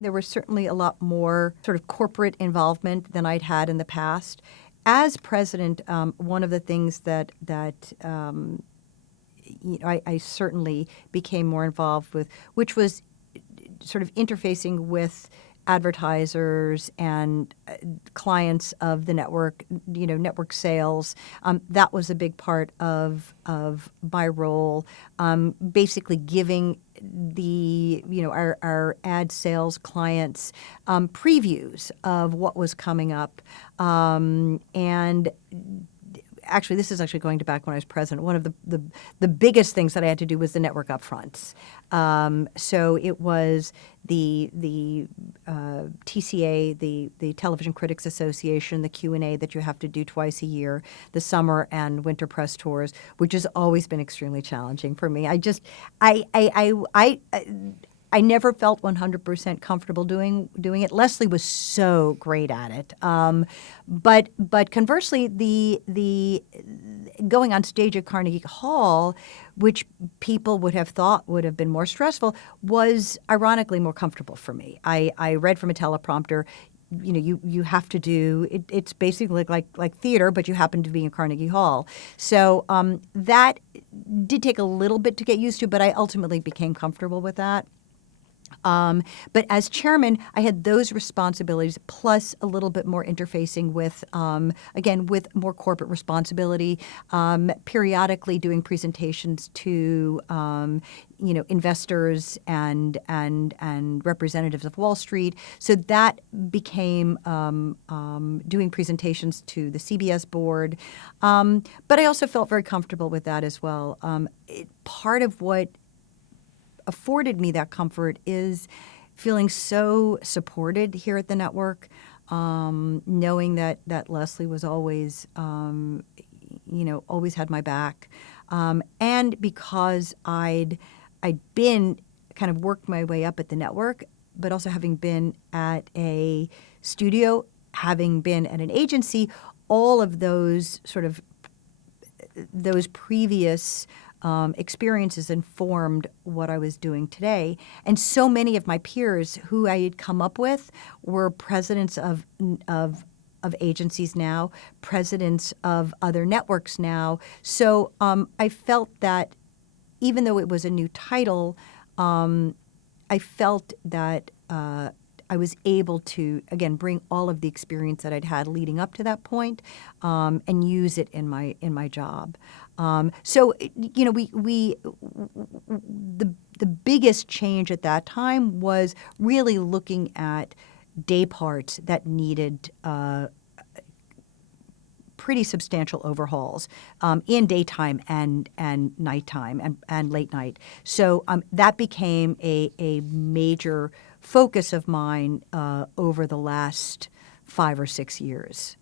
There was certainly a lot more sort of corporate involvement than I'd had in the past. As president, one of the things I certainly became more involved with, which was sort of interfacing with advertisers and clients of the network, network sales. That was a big part of my role. Basically, giving our ad sales clients previews of what was coming up, and actually, this is actually going to back when I was president. One of the biggest things that I had to do was the network upfronts. So it was the TCA, the Television Critics Association, the Q&A that you have to do twice a year, the summer and winter press tours, which has always been extremely challenging for me. I never felt 100% comfortable doing it. Leslie was so great at it. But conversely, the going on stage at Carnegie Hall, which people would have thought would have been more stressful, was ironically more comfortable for me. I read from a teleprompter. You have to do it. It's basically like theater, but you happen to be in Carnegie Hall. So that did take a little bit to get used to, but I ultimately became comfortable with that. But as chairman, I had those responsibilities plus a little bit more interfacing with, again, with more corporate responsibility, periodically doing presentations to, investors and representatives of Wall Street. So that became doing presentations to the CBS board. But I also felt very comfortable with that as well. Part of what afforded me that comfort is feeling so supported here at the network, knowing that Leslie was always, always had my back, and because I'd been kind of worked my way up at the network, but also having been at a studio, having been at an agency, all of those previous experiences informed what I was doing today. And so many of my peers who I had come up with were presidents of agencies now, presidents of other networks now. So I felt that even though it was a new title, I felt that I was able to, again, bring all of the experience that I'd had leading up to that point, and use it in my job. So the biggest change at that time was really looking at day parts that needed pretty substantial overhauls in daytime and nighttime and late night. So that became a major focus of mine over the last 5 or 6 years.